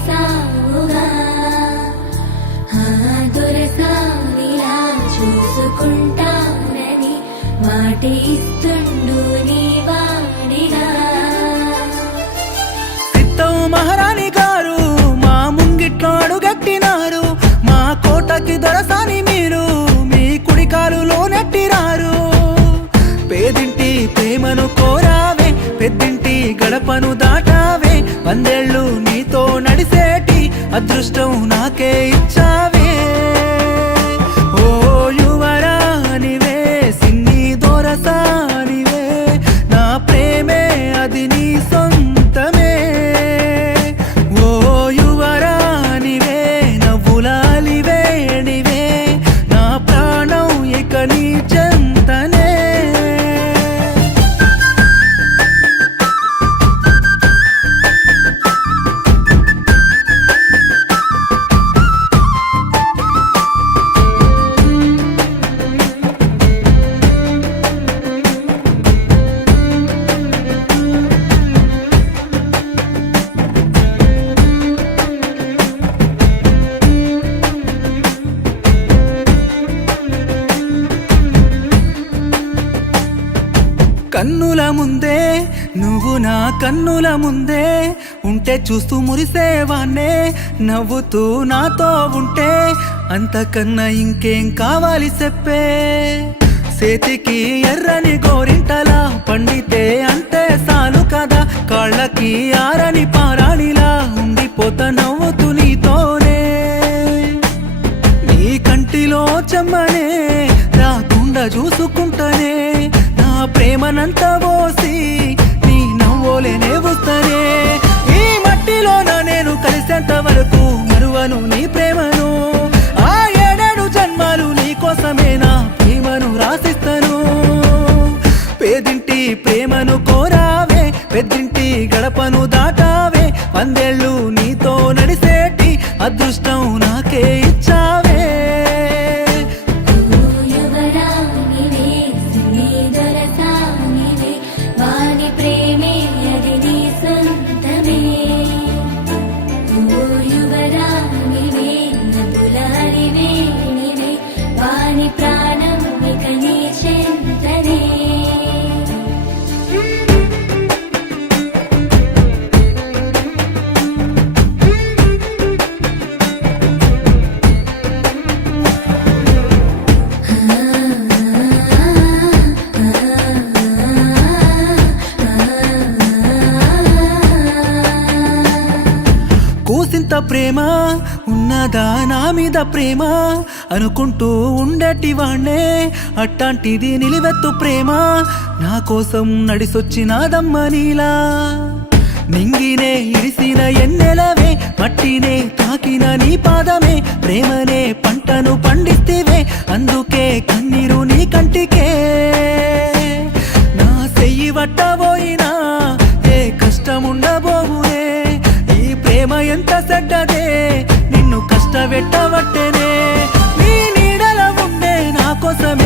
చేసావుగా దొరసానిలా చూసుకుంటానని మాట ఇస్తుండు నీ వాడిగా. సిద్ధం మహారాణి గారు మా ముంగిట్లో అడుగట్టినారు, మా కోటకి దొరసాని మీరు మీ కుడికాలులో నెట్టిరారు. పేదింటి ప్రేమను కోరావే, పెద్దింటి గడపను దాటావే, 100 ఏళ్ళు నీతో నడిసేటి అదృష్టం నాకే ఇచ్చావే. ఓ యువరానివే, సిన్ని దొరసానివే, నా ప్రేమే అది నీ సొంతమే. ఓ యువరానివే, నవ్వులాలివేణివే, నా ప్రాణం ఇక నీ చెంతనే. కన్నుల ముందే నువ్వు నా కన్నుల ముందే ఉంటే చూస్తూ మురిసేవాన్నే, నవ్వుతూ నాతో ఉంటే అంతకన్నా ఇంకేం కావాలి చెప్పే. చేతికి ఎర్రని గోరింటలా పండితే అంతే చాలు కదా, కాళ్ళకి ఆరని పారాణిలా ఉండిపోతా నవ్వుతూ నీతోనే. నీ కంటిలో చెమ్మనే రాకుండా చూసుకుంటానే, నా ప్రేమనంత పోసి నీ నవ్వులేనే వస్తానే. ఈ మట్టిలోన నేను కలిసేంత వరకు మరువను నీ ప్రేమను, ఆ 7 జన్మాలు నీ కోసమే నా ప్రేమను రాసిస్తాను. పేదింటి ప్రేమను కోరావే, పెద్దింటి గడపను దాటావే, 100 ఏళ్ళు నీతో నడిసేటి అదృష్టం నాకే ఇచ్చావే. ప్రాణం ఇక నీ చెంతనే. కూసింత ప్రేమ ఉన్నదా నా మీద ప్రేమ అనుకుంటూ ఉండేటివాణ్ణే, అట్టాంటిది నిలువెత్తు ప్రేమ నా కోసం నడిసొచ్చినాదమ్మ నీలా. నింగినే ఇరిసిన ఎన్నెలవే, మట్టినే తాకిన నీ పాదమే, ప్రేమనే పంటను పండిస్తేవే, అందుకే కన్నీరు నీ కంటికే. నా చెయ్యి వట్టబోయినా ఏ కష్టముండబోవునే, ఈ ప్రేమ ఎంత చెడ్డదే నిన్ను కష్టపెట్టబట్టేనే. నీ నీడల ఉండే నా కోసం